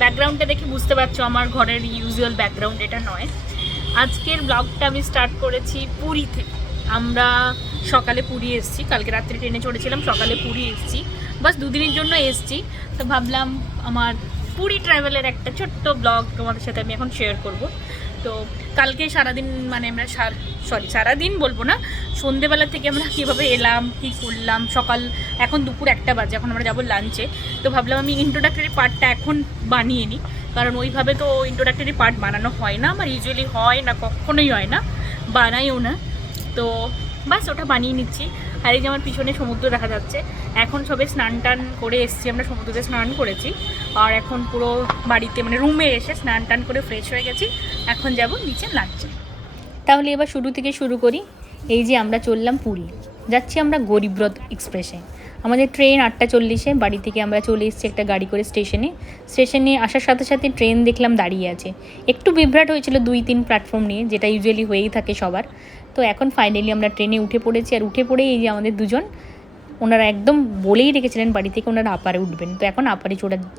ব্যাকগ্রাউন্ডটা দেখে বুঝতে পারছো আমার ঘরের ইউজুয়াল ব্যাকগ্রাউন্ড এটা নয়। আজকের ব্লগটা আমি স্টার্ট করেছি পুরী থেকে। আমরা সকালে পুরী এসেছি, কালকে রাত্রে ট্রেনে চড়েছিলাম, সকালে পুরী এসেছি, বাস দুদিনের জন্য এসেছি। তো ভাবলাম আমার পুরী ট্রাভেলের একটা ছোট্ট ব্লগ তোমাদের সাথে আমি এখন শেয়ার করব। তো কালকে সারাদিন মানে আমরা সারাদিন বলবো না, সন্ধেবেলা থেকে আমরা কীভাবে এলাম, কী করলাম, সকাল এখন দুপুর 1টা বাজে, এখন আমরা যাবো লাঞ্চে। তো ভাবলাম আমি ইন্ট্রোডাক্টরি পার্টটা এখন বানিয়ে নিই, কারণ ওইভাবে তো ইন্ট্রোডাক্টরি পার্ট বানানো হয় না, আমার ইউজুয়ালি হয় না, কখনোই হয় না, বানাইও না। তো বাস ওটা বানিয়ে নিচ্ছি। আর এই যে আমার পিছনে সমুদ্র দেখা যাচ্ছে। এখন সবে স্নান টান করে এসেছি, আমরা সমুদ্রতে স্নান করেছি, আর এখন পুরো বাড়িতে মানে রুমে এসে স্নান টান করে ফ্রেশ হয়ে গেছি। এখন যাব নিচে লাঞ্চে। তাহলে এবার শুরু থেকে শুরু করি। এই যে আমরা চললাম পুরী, যাচ্ছি আমরা গরিবরথ এক্সপ্রেসে। আমাদের ট্রেন 8:40-এ, বাড়ি থেকে আমরা চলে এসেছি একটা গাড়ি করে স্টেশনে আসার সাথে সাথে ট্রেন দেখলাম দাঁড়িয়ে আছে। একটু বিভ্রাট হয়েছিল 2-3 প্ল্যাটফর্ম নিয়ে, যেটা ইউজুয়ালি হয়েই থাকে সবার। তো এখন ফাইনালি আমরা ট্রেনে উঠে পড়েছি, আর উঠে পড়েই এই যে আমাদের দুজন, ওনারা একদম বলেই রেখেছিলেন বাড়ি থেকে ওনারা আপারে উঠবেন। তো এখন আপারে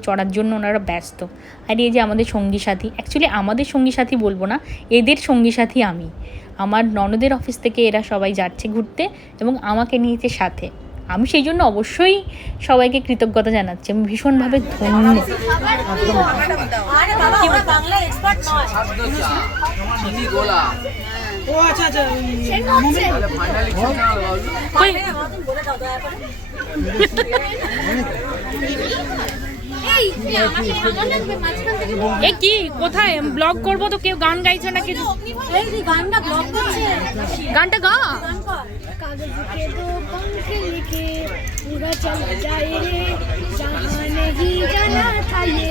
চড়ার জন্য ওনারা ব্যস্ত। আর এই যে আমাদের সঙ্গী সাথী, অ্যাকচুয়ালি আমাদের সঙ্গী সাথী বলবো না, এদের সঙ্গী সাথী আমি। আমার ননদের অফিস থেকে এরা সবাই যাচ্ছে ঘুরতে এবং আমাকে নিয়েছে সাথে। আমি সেই জন্য অবশ্যই সবাইকে কৃতজ্ঞতা জানাচ্ছি, আমি ভীষণভাবে ধন্য। এ কি কোথায় ব্লগ করবো? তো কেউ গান গাইছো না, কিছু গানটা গা। कागज के दो पंख लेके पूरा चल जाए रे, जहाँ नहीं जाना था ये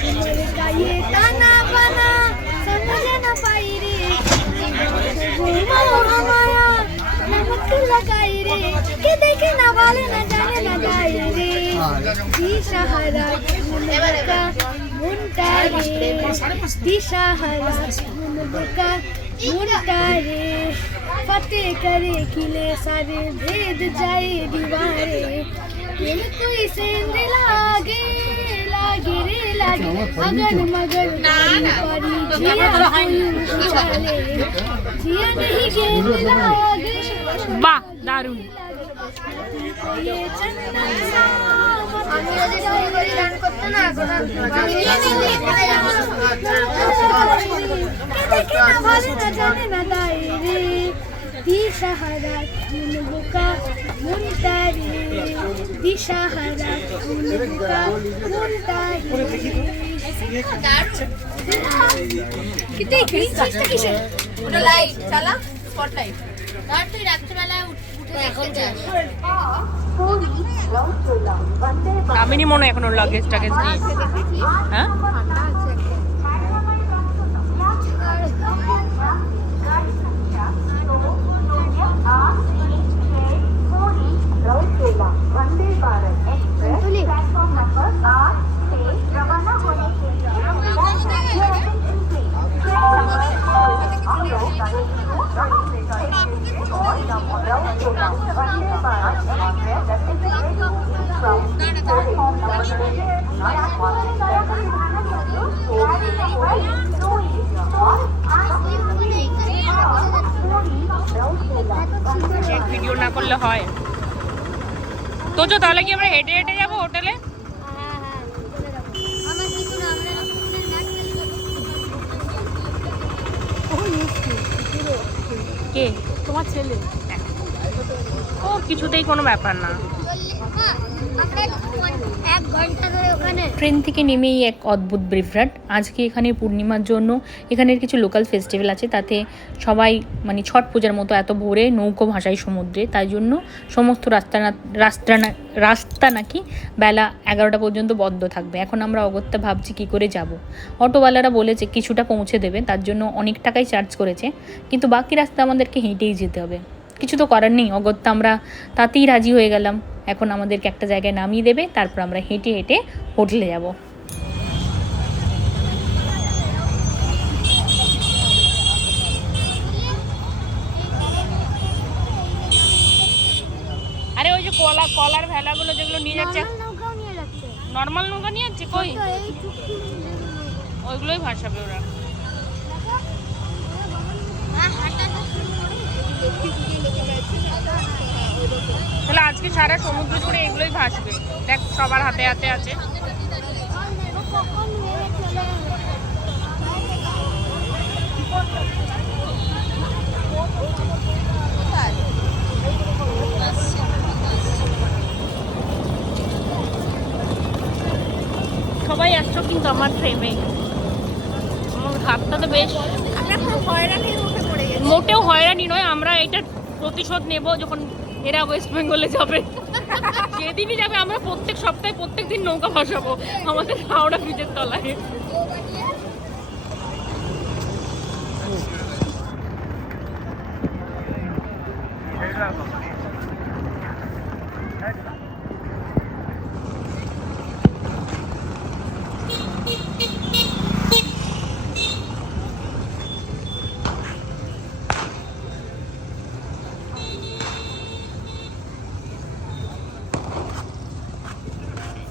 उम्र का ये ताना बना समझ न पाई रे, हमारा नमक लगाई रे कि देखे ना वाले न जाने न जाए रे, दिशहरा मुनका मुनका रे, दिशहरा मुनका मुनका रे, फतेह करे किले सारे भेद जाए दीवारे, दिल कोई सेंध लागे लागे रे लागे, अगर मगर परी जिया उछाले, जिया नहीं गेंद लागे। বাহ, দারুণ। ये चंदन सा আমি যদি ড্রাইভারি গান করতে না जाने ना दायरे, दिशहरा मुनका मुनतारी, दिशहरा मुनका मुनतारी। कितने किसका किसे ওটা লাইট চালা স্পটলাইট আর তুই রাত্রিবেলায় উঠে এখন যাস। আমি নি মনে এখন লাগেজ টাগেজ কি, হ্যাঁ ভিডিও না করলে হয় তো। তাহলে কি আমরা হেঁটে হেঁটে যাবো হোটেলে? কে তোমার ছেলে? ও কিছুতেই কোনো ব্যাপার না। ট্রেন থেকে নেমেই এক অদ্ভুত বিভ্রাট। আজকে এখানে পূর্ণিমার জন্য এখানের কিছু লোকাল ফেস্টিভ্যাল আছে, তাতে সবাই মানে ছট পূজার মতো এত ভোরে নৌকো ভাসায় সমুদ্রে, তাই জন্য সমস্ত রাস্তা নাকি বেলা 11টা পর্যন্ত বন্ধ থাকবে। এখন আমরা অগত্যা ভাবছি কি করে যাব। অটোওয়ালারা বলেছে কিছুটা পৌঁছে দেবে, তার জন্য অনেক টাকাই চার্জ করেছে, কিন্তু বাকি রাস্তা আমাদেরকে হেঁটেই যেতে হবে। কিছু তো করার নেই, অগত্যা আমরা তাতেই রাজি হয়ে গেলাম। এখন আমাদেরকে একটা জায়গায় নামিয়ে দেবে, তারপর আমরা হেঁটে হেঁটে হোটেলে যাব। আরে ওই যে কলার ভেলাগুলো যেগুলো নিয়ে যাচ্ছে, নর্মাল নৌকা নিয়ে যাচ্ছে কই? ওইগুলোই ভাসাবে ওরা। তাহলে আজকে সারা সমুদ্র জুড়ে এগুলোই ভাসবে। দেখ সবার হাতে হাতে আছে। সবাই আসছো কিন্তু আমার ট্রেনে। আমার হাতটা তো বেশ, মোটেও হয়রানি নয়। আমরা এটা প্রতিশোধ নেব যখন এরা ওয়েস্ট বেঙ্গলে যাবে। যেদিনই যাবে আমরা প্রত্যেক সপ্তাহে প্রত্যেক দিন নৌকা ভাসাবো আমাদের হাওড়া ব্রিজের তলায়।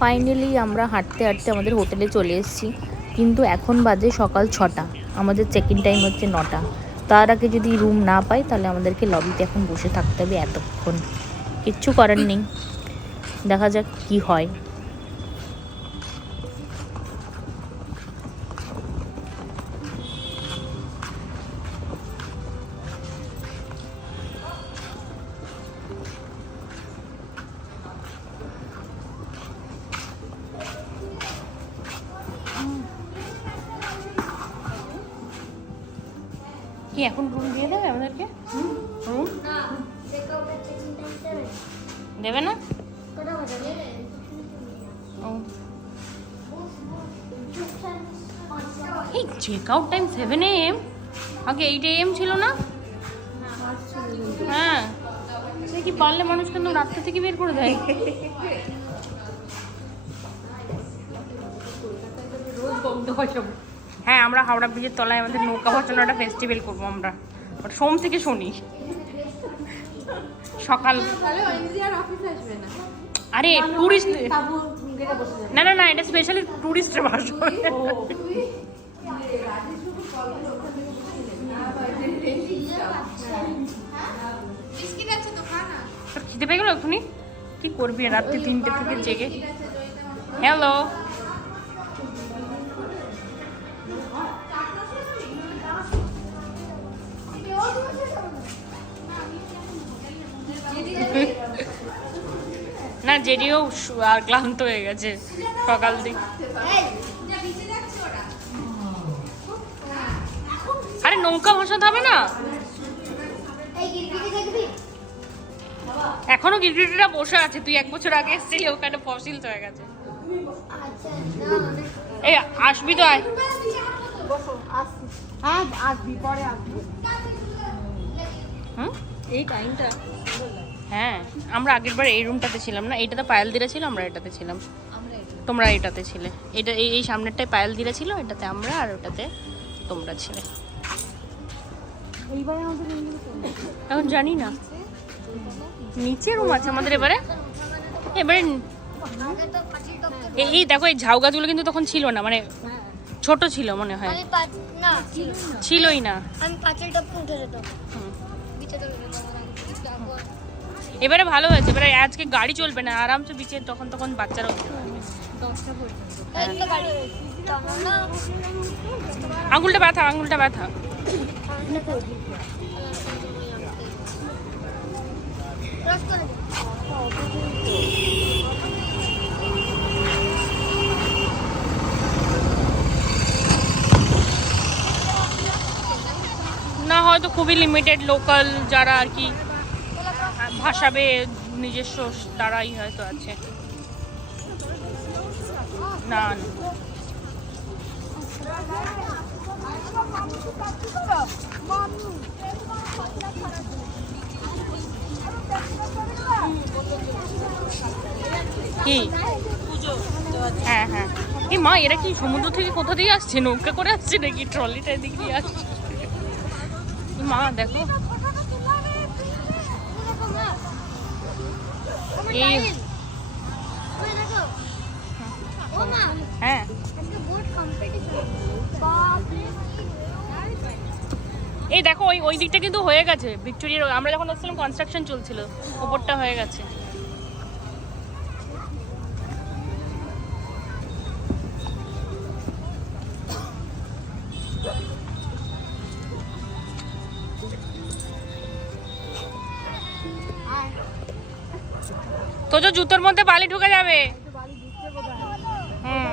ফাইনালি আমরা হাঁটতে হাঁটতে আমাদের হোটেলে চলে এসেছি, কিন্তু এখন বাজে সকাল 6টা, আমাদের চেক ইন টাইম হচ্ছে 9টা। তার আগে যদি রুম না পাই তাহলে আমাদেরকে লবিতে এখন বসে থাকতে হবে এতক্ষণ। কিচ্ছু করার নেই, দেখা যাক কি হয়। কি এখন রুম দিয়ে দেবে আমাদেরকে? রুম দেবে না? এই চেক আউট টাইম 7 AM, আগে 8 AM ছিল না? হ্যাঁ, সে কি পারলে মানুষ কেন রাস্তা থেকে বের করে দেয়? হ্যাঁ, আমরা হাওড়া ব্রিজের তলায় আমাদের নৌকা ভাসানোর একটা ফেস্টিভ্যাল করবো আমরা, সোম থেকে শনি সকাল। আরে টুরিস্ট না না না, এটা স্পেশালি টুরিস্টের ভাষা। তোর খিদে পেয়ে গেল এখনই? কি করবি রাত্রি 3টে থেকে জেগে? হ্যালো, না জেডিও আর ক্লান্ত হয়ে গেছে সকাল থেকে। আরে নৌকা ভাসাতে হবে না? এখনো গিরগিটিরা বসে আছে, তুই 1 বছর আগে এসেছিলি, ওখানে ফসিল হয়ে গেছে। এই আসবি তো, আয়। এই টাইমটা, হ্যাঁ আমরা আগের বার এই রুমটাতে ছিলাম না, এইটাতে পায়েল দিরা ছিল, আমরা এটাতে ছিলাম, তোমরা এটাতে ছিলে। এটা এই সামনেরটায় পায়েল দিরা ছিল, এটাতে আমরা, আর ওটাতে তোমরা ছিলে। এখন জানি না নিচে রুম আছে আমাদের এবারে। এবারে এই দেখো, এই ঝাউ গাছগুলো কিন্তু তখন ছিল না, মানে ছোট ছিল মনে হয়, ছিলই না। এবারে ভালো হয়েছে, এবারে আজকে গাড়ি চলবে না, আরামসে বিচে তখন তখন বাচ্চারাও উঠতে পারবে। আঙুলটা ব্যথা, আঙুলটা ব্যথা। না হয়তো খুবই লিমিটেড লোকাল যারা আর কি ভাসাবে নিজস্ব, তারাই হয়তো আছে। না কি? হ্যাঁ হ্যাঁ, এই মা এরা কি সমুদ্র থেকে কোথা দিয়ে আসছে? নৌকা করে আসছে নাকি? ট্রলিটা এদিক দিয়ে আসছে। মা দেখো, এই কম্পিটিশন বাপ এই দেখো ওই ওই দিকটা কিন্তু হয়ে গেছে ভিক্টোরিয়ার, আমরা যখন আসছিলাম কনস্ট্রাকশন চলছিল, ওপরটা হয়ে গেছে। তো যে জুতোর মধ্যে বালি ঢুকে যাবে। হুম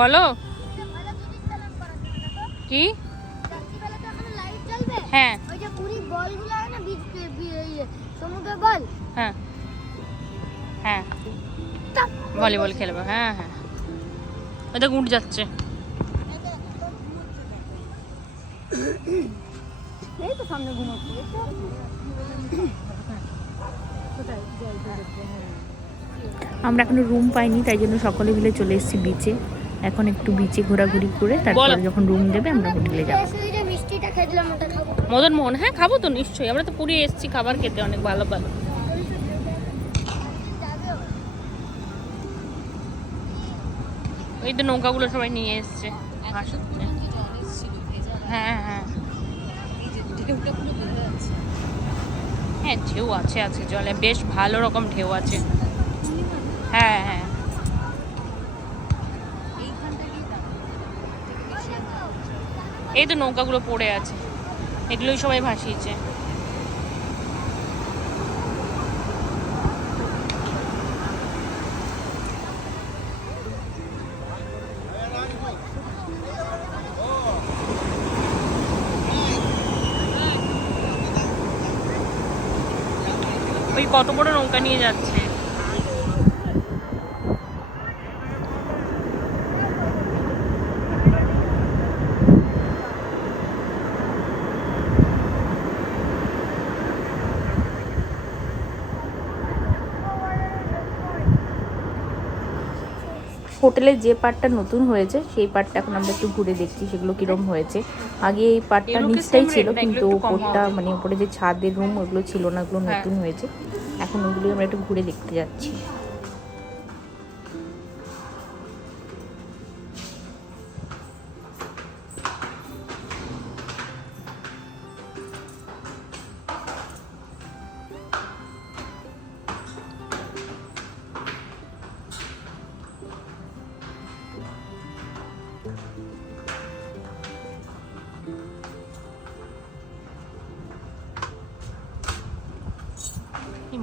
বলো কি? হ্যাঁ ওই যে পুরি বলগুলো হয় না সমুদ্রের বল, হ্যাঁ হ্যাঁ ভলিবল খেলবো। হ্যাঁ হ্যাঁ ওটা উঠ যাচ্ছে। এই তো সামনে ঘুমাচ্ছি। আমরা এখনো রুম পাইনি, তাই জন্য সকলে মিলে চলে এসেছি বিচে। এখন একটু বিচে ঘোরাঘুরি করে তারপরে যখন রুম দেবে আমরা হোটেলে যাবো। যে মিষ্টিটা খেলাম ওটা খাবো। মদন মোহন, হ্যাঁ খাবো তো নিশ্চয়ই, আমরা তো পুরী এসেছি খাবার খেতে, অনেক ভালো ভালো। এই তো নৌকাগুলো সবাই নিয়ে এসছে। হ্যাঁ হ্যাঁ হ্যাঁ ঢেউ আছে আছে জলে, বেশ ভালো রকম ঢেউ আছে। হ্যাঁ হ্যাঁ এই তো নৌকাগুলো পড়ে আছে, এগুলোই সবাই ভাসিয়েছে। ওই কত বড় নৌকা নিয়ে যাচ্ছে। হোটেলে যে পার্টটা নতুন হয়েছে সেই পার্টটা এখন আমরা একটু ঘুরে দেখছি সেগুলো কিরম হয়েছে। আগে এই পার্টটা নিচটাই ছিল, কিন্তু ওপরটা মানে ওপরে যে ছাদের রুম ওগুলো ছিল না, ওগুলো নতুন হয়েছে। এখন ওগুলো আমরা একটু ঘুরে দেখতে যাচ্ছি।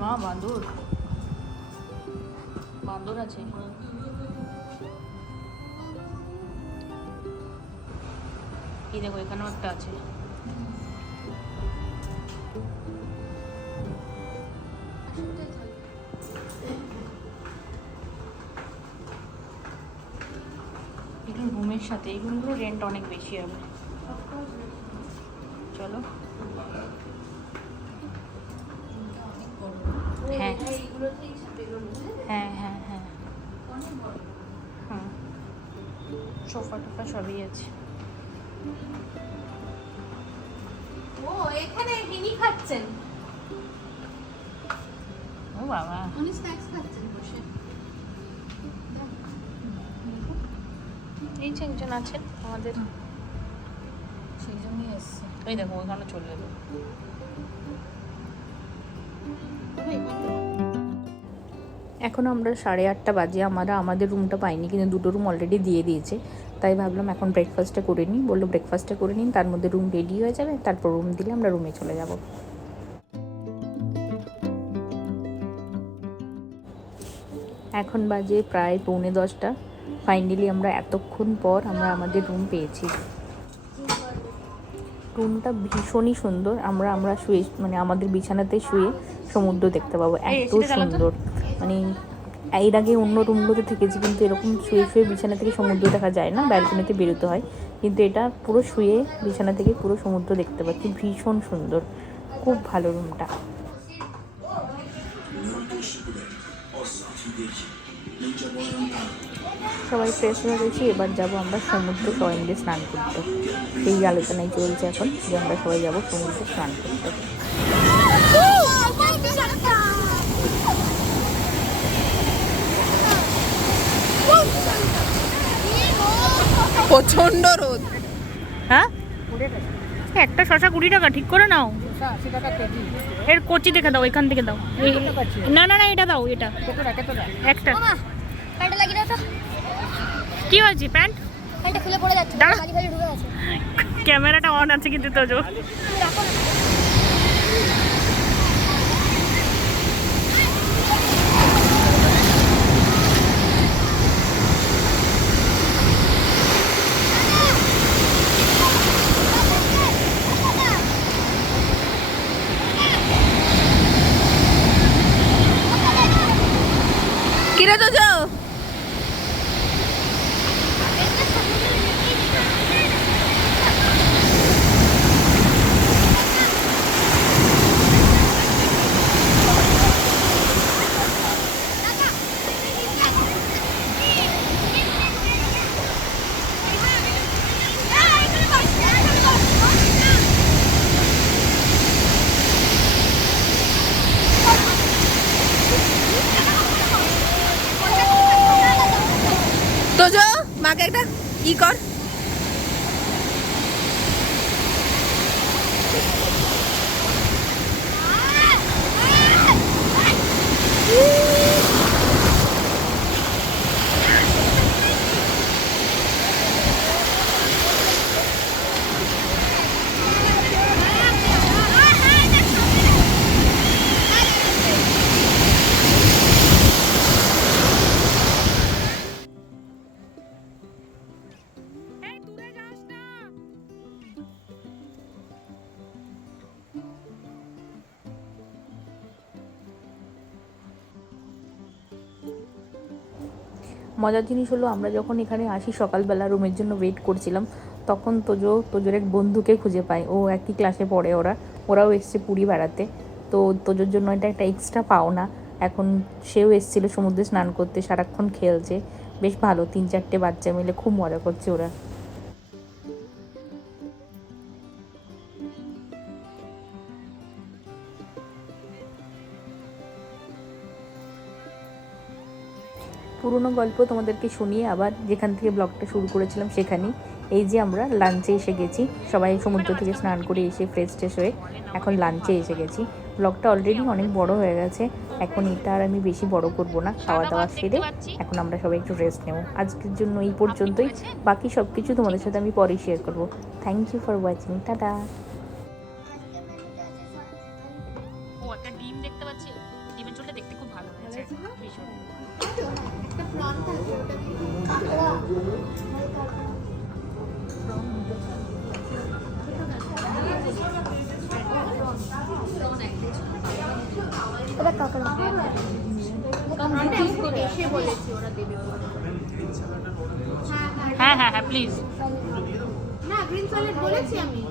মা বান্দর, বান্দর আছে। এই দেখো এখানেও একটা আছে। এগুলো রুমের সাথে, এগুলো রেন্ট অনেক বেশি হবে। চলো হ্যাঁ হ্যাঁ হ্যাঁ হ্যাঁ হুম সোফা টোফা সবই আছে। ও এখানে হিনি খাচ্ছেন, ও বাবা উনি স্ন্যাক্স খাচ্ছেন বসে। এই যে একজন আছেন আমাদের, সেই জন্যই এসছে। এই দেখো ওখানে চলে এলো। এখন আমরা 8:30 বাজে, আমরা আমাদের রুমটা পাইনি, কিন্তু দুটো রুম অলরেডি দিয়ে দিয়েছে। তাই ভাবলাম এখন ব্রেকফাস্টটা করে নিই। বললো ব্রেকফাস্টটা করে নিন, তার মধ্যে রুম রেডি হয়ে যাবে, তারপর রুম দিলে আমরা রুমে চলে যাব। এখন বাজে প্রায় 9:45। ফাইনালি আমরা এতক্ষণ পর আমরা আমাদের রুম পেয়েছি। রুমটা ভীষণই সুন্দর। আমরা শুয়ে মানে আমাদের বিছানাতে শুয়ে সমুদ্র দেখতে পাবো, এত সুন্দর। মানে এর আগে অন্য রুমগুলোতে থেকেছি, কিন্তু এরকম শুয়ে শুয়ে বিছানা থেকে সমুদ্র দেখা যায় না, ব্যালকনিতে বেরোতে হয়। কিন্তু এটা পুরো শুয়ে বিছানা থেকে পুরো সমুদ্র দেখতে পাচ্ছি, ভীষণ সুন্দর, খুব ভালো রুমটা। সবাই ফ্রেশ হয়ে গেছি, এবার যাবো আমরা সমুদ্রে সবাই মিলে স্নান করতে। সেই আলোচনায় চলছে এখন যে আমরা সবাই যাবো সমুদ্রে স্নান করতে। প্রচন্ড রোদ। হ্যাঁ, একটা শশা 20 টাকা, ঠিক করে নাও। এর কচি দেখে দাও, এখান থেকে দাও। না না না, এটা দাও, এটা একটা। প্যান্টটা লাগিয়ে দাও তো। কি হয়েছে? প্যান্টটা খুলে পড়ে যাচ্ছে, দাঁড়া। খালি খালি ঢুকে আছে। ক্যামেরাটা অন আছে কিন্তু তোজো। রাখো না। কিরে তো যাও। তো যাও, মাকে একটা ই কর। মজার জিনিস হলো, আমরা যখন এখানে আসি সকালবেলা রুমের জন্য ওয়েট করছিলাম, তখন তোজোর এক বন্ধুকে খুঁজে পাই। ও একই ক্লাসে পড়ে, ওরাও এসছে পুরী বেড়াতে। তো তোজোর জন্য এটা একটা এক্সট্রা পাওনা। এখন সেও এসেছিলো সমুদ্রে স্নান করতে, সারাক্ষণ খেলছে, বেশ ভালো। 3-4টে বাচ্চা মিলে খুব মজা করছে ওরা। পুরনো গল্প তোমাদেরকে শুনিয়ে আবার যেখান থেকে ব্লগটা শুরু করেছিলাম সেখানেই। এই যে আমরা লাঞ্চে এসে গেছি, সবাই সমুদ্র থেকে স্নান করে এসে ফ্রেশ ট্রেশ হয়ে এখন লাঞ্চে এসে গেছি। ব্লগটা অলরেডি অনেক বড় হয়ে গেছে, এখন এটা আর আমি বেশি বড় করব না। খাওয়া দাওয়া সেরে এখন আমরা সবাই একটু রেস্ট নেব। আজকের জন্য এই পর্যন্তই, বাকি সব কিছু তোমাদের সাথে আমি পরে শেয়ার করবো। Thank you for watching, tata. ও একটা ডিম দেখতে পাচ্ছি, ডিমের ঝোলটা দেখতে খুব ভালো হয়েছে, ভীষণ। একটা প্রাণ থাকে, ওটা কাঁকড়া। এসে বলেছি ওরা দেবে। হ্যাঁ হ্যাঁ হ্যাঁ, প্লিজ। না, গ্রিন সলিড বলেছি আমি।